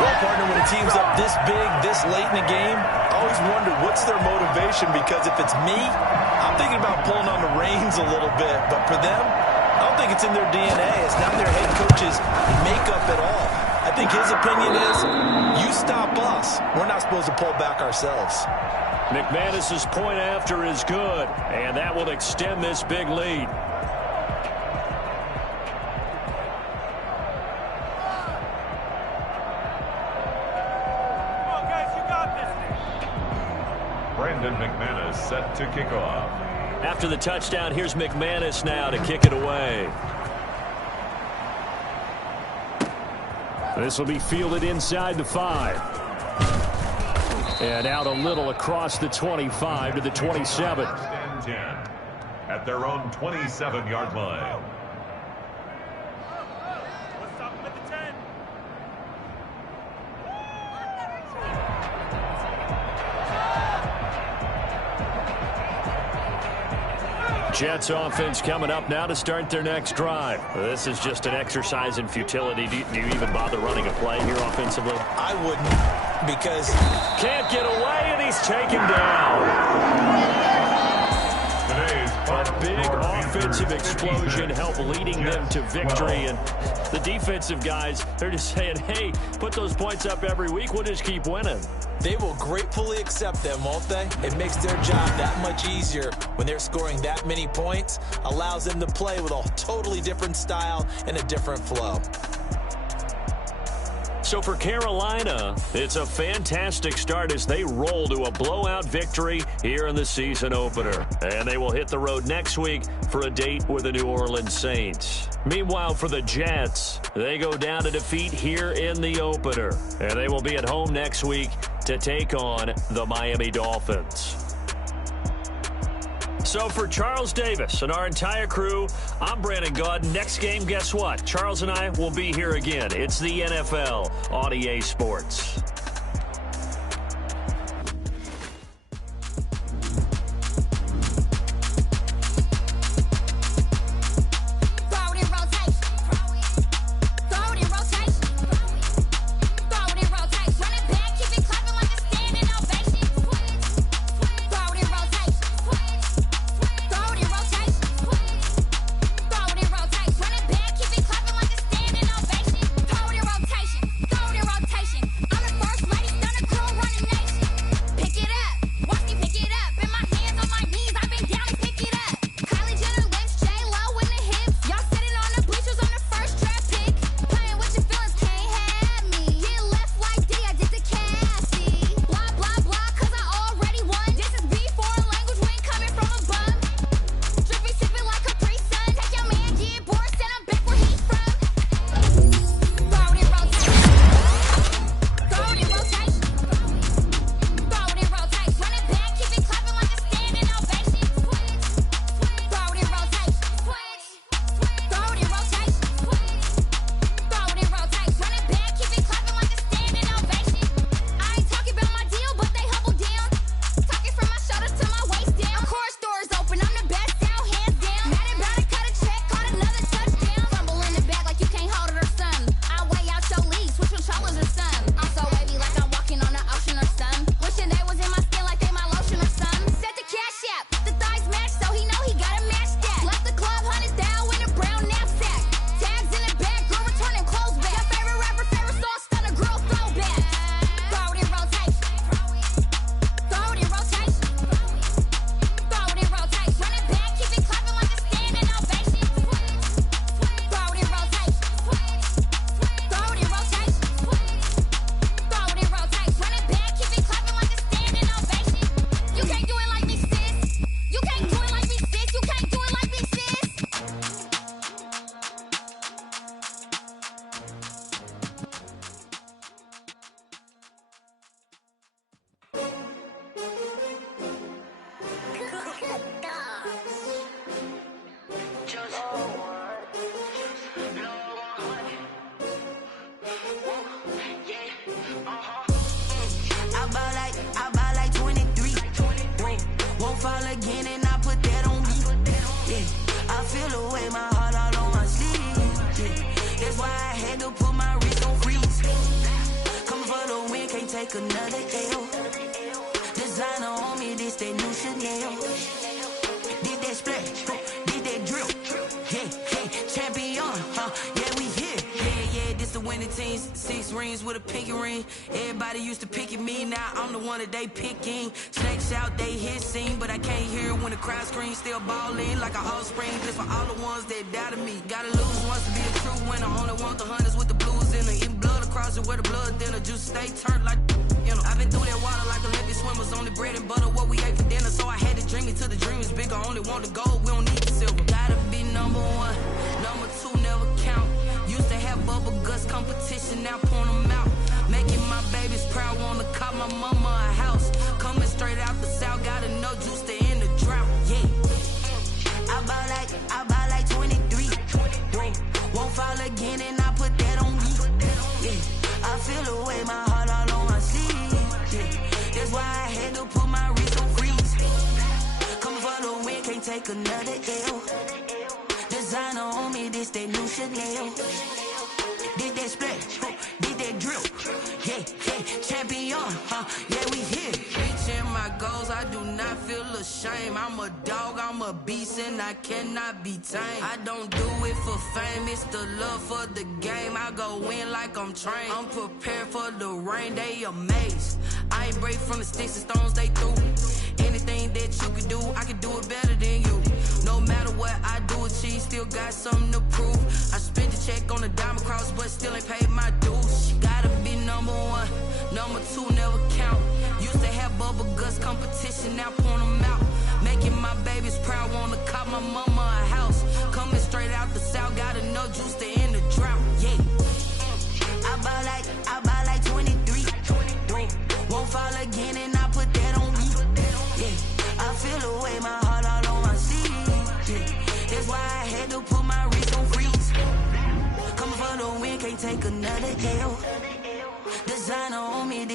Well, partner, when a team's up this big, this late in the game, I always wonder what's their motivation, because if it's me, I'm thinking about pulling on the reins a little bit. But for them, I don't think it's in their DNA. It's not their head coach's makeup at all. I think his opinion is, you stop us, we're not supposed to pull back ourselves. McManus's point after is good, and that will extend this big lead. Brandon McManus set to kick off. After the touchdown, here's McManus now to kick it away. This will be fielded inside the 5. And out a little across the 25 to the 27. 10 at their own 27-yard line. Jets offense coming up now to start their next drive. This is just an exercise in futility. Do you even bother running a play here offensively? I wouldn't, because can't get away, and he's taken down. A big offensive explosion helped leading them to victory, and the defensive guys, they're just saying, hey, put those points up every week, we'll just keep winning. they will gratefully accept them, won't they? It makes their job that much easier when they're scoring that many points, allows them to play with a totally different style and a different flow. So for Carolina, it's a fantastic start as they roll to a blowout victory here in the season opener. And they will hit the road next week for a date with the New Orleans Saints. Meanwhile, for the Jets, they go down to defeat here in the opener. And they will be at home next week to take on the Miami Dolphins. So for Charles Davis and our entire crew, I'm Brandon Gaud. Next game, guess what? Charles and I will be here again. It's the NFL on EA Sports. take another L. Designer on me, this that new Chanel. Did that splash, did that drill. Yeah, champion, yeah, we here. Yeah, this the winning team. 6 rings with a pinky ring. Everybody used to pick at me, now I'm the one that they picking. Snakes out, they hit scene, but I can't hear when the crowd screams. Still ballin' like a offspring, just for all the ones that doubted me. Gotta lose once to be a true winner. Only want the hunters with the blues in it. Eating blood across it where the blood thinner. Juice stay turned like, you know. I've been through that water like Olympic swimmers. Only bread and butter, what we ate for dinner. So I had to dream it till the dream is bigger. Only want the gold, we don't need the silver. Gotta be number 1, number 2 never count. Used to have bubble guts competition, now point them out. Making my babies proud, wanna cop my mama a house. Coming straight out the south, gotta know juice to end the drought. Yeah, I buy like 23. Won't fall again, and I put that on me. Yeah, I feel the way, my heart all on my sleeve. Yeah, that's why I had to put my wrist on freeze. Coming for the win, can't take another L. Designer on me, this that new Chanel. Did that splash, did that drill. Yeah, champion, yeah, we here. Reaching my goals, I do not feel ashamed. I'm a dog, I'm a beast, and I cannot be tamed. I don't do it for fame, it's the love for the game. I go in like I'm trained. I'm prepared for the rain, they amazed. I ain't break from the sticks and stones they threw. Anything that you can do, I can do it better than you. No matter what I do, achieve, still got something to prove. I spent the check on the diamond cross, but still ain't paid my dues. Gotta be number 1, number 2 never count. Used to have bubble guts competition, now point them out. Making my babies proud, wanna cop my mama a house. Coming straight out the south, gotta know juice to end the drought. Yeah, I buy like 23. Won't fall again, and I put that on me. Yeah, I feel the way, my heart all on my sleeve. Yeah, that's why I had to put my wrist on freeze. Coming for the win, can't take another L.